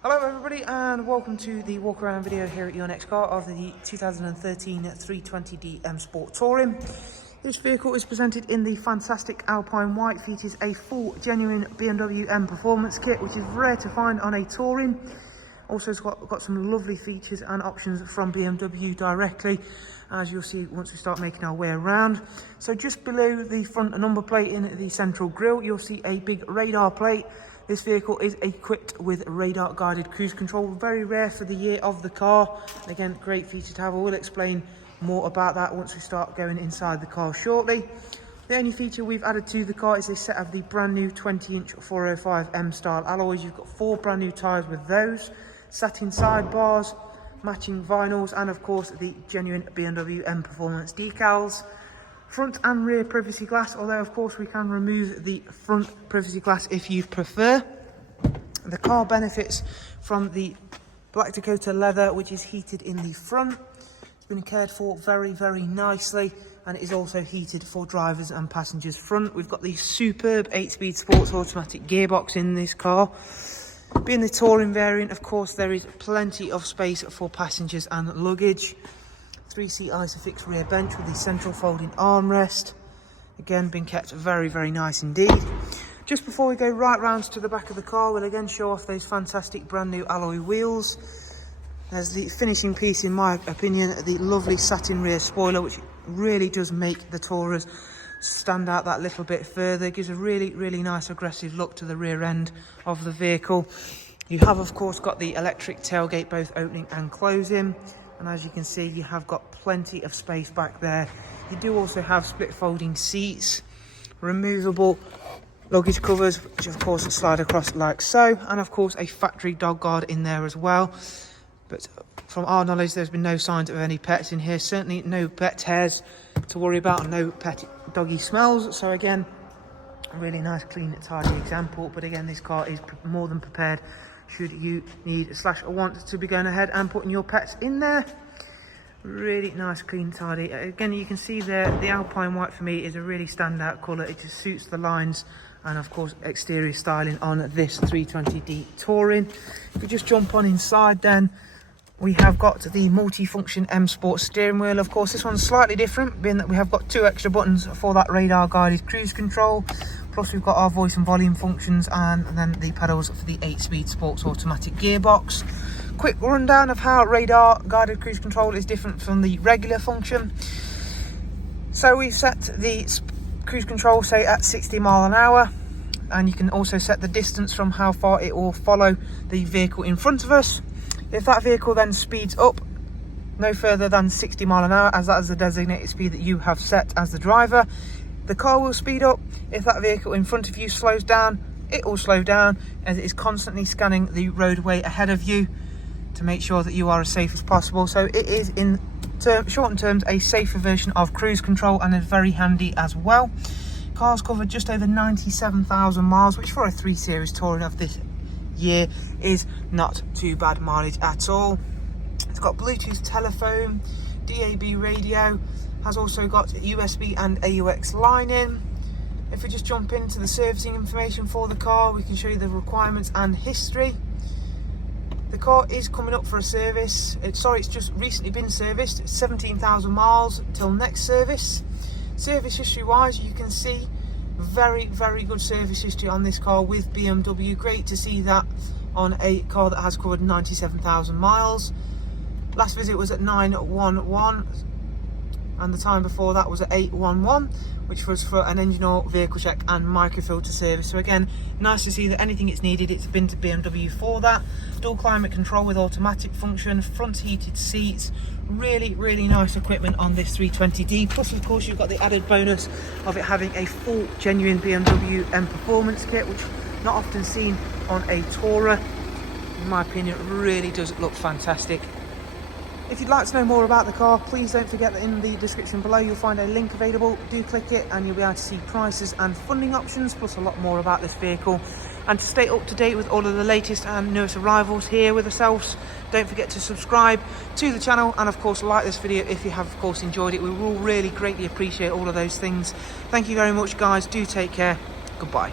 Hello everybody and welcome to the walk around video here at your next car of the 2013 320d M Sport Touring. This vehicle is presented in the fantastic Alpine White, features a full genuine BMW Mperformance kit, which is rare to find on a Touring. Also it's got some lovely features and options from BMW directly, as you'll see once we start making our way around. So just below the front number plate in the central grille, you'll see a big radar plate. This vehicle is equipped with radar guided cruise control, very rare for the year of the car. Again, great feature to have. I will explain more about that once we start going inside the car shortly. The only feature we've added to the car is a set of the brand new 20-inch 405 M style alloys. You've got 4 brand new tyres with those, satin sidebars, matching vinyls, and of course the genuine BMW Mperformance decals. Front and rear privacy glass, although of course we can remove the front privacy glass if you prefer. The car benefits from the black Dakota leather, which is heated in the front. It's been cared for very nicely, and it is also heated for drivers and passengers front. We've got the superb 8-speed sports automatic gearbox in this car. Being the touring variant, of course, there is plenty of space for passengers and luggage. 3-seat Isofix rear bench with the central folding armrest. Again, been kept very nice indeed. Just before we go right round to the back of the car, we'll again show off those fantastic brand new alloy wheels. There's the finishing piece, in my opinion, the lovely satin rear spoiler, which really does make the Tourers stand out that little bit further. It gives a really nice aggressive look to the rear end of the vehicle. You have of course got the electric tailgate both opening and closing, and as you can see, you have got plenty of space back there. You do also have split folding seats, removable luggage covers, which of course slide across like so, and of course a factory dog guard in there as well. But from our knowledge, there's been no signs of any pets in here. Certainly no pet hairs to worry about, no pet doggy smells. So again, a really nice, clean, tidy example. But again, this car is more than prepared should you need / want to be going ahead and putting your pets in there. Really nice, clean, tidy. Again, you can see there, the Alpine White for me is a really standout colour. It just suits the lines and of course exterior styling on this 320d Touring. If we just jump on inside, then we have got the multi-function M Sport steering wheel. Of course, this one's slightly different, being that we have got 2 extra buttons for that radar guided cruise control. Plus we've got our voice and volume functions, and then the pedals for the 8-speed sports automatic gearbox. Quick rundown of how radar guided cruise control is different from the regular function. So we've set the cruise control, say, at 60 miles an hour, and you can also set the distance from how far it will follow the vehicle in front of us. If that vehicle then speeds up no further than 60 miles an hour, as that is the designated speed that you have set as the driver, the car will speed up. If that vehicle in front of you slows down, it will slow down, as it is constantly scanning the roadway ahead of you to make sure that you are as safe as possible. So it is, in shortened terms, a safer version of cruise control, and is very handy as well. Car's covered just over 97,000 miles, which for a 3 Series Touring of this year is not too bad mileage at all. It's got Bluetooth telephone, DAB radio, has also got USB and AUX line in. If we just jump into the servicing information for the car, we can show you the requirements and history. The car is coming up for a service. It's just recently been serviced. It's 17,000 miles till next service. Service history wise, you can see very good service history on this car with BMW. Great to see that on a car that has covered 97,000 miles. Last visit was at 911, and the time before that was at 811, which was for an engine oil, vehicle check and microfilter service. So again, nice to see that anything it's needed, it's been to BMW for that. Dual climate control with automatic function, front heated seats, really nice equipment on this 320d. Plus of course you've got the added bonus of it having a full genuine BMW Mperformance kit, which not often seen on a Tourer. In my opinion, it really does look fantastic. If you'd like to know more about the car, please don't forget that in the description below you'll find a link available. Do click it and you'll be able to see prices and funding options, plus a lot more about this vehicle. And to stay up to date with all of the latest and newest arrivals here with ourselves, don't forget to subscribe to the channel, and of course like this video if you have of course enjoyed it. We will really greatly appreciate all of those things. Thank you very much guys, do take care, goodbye.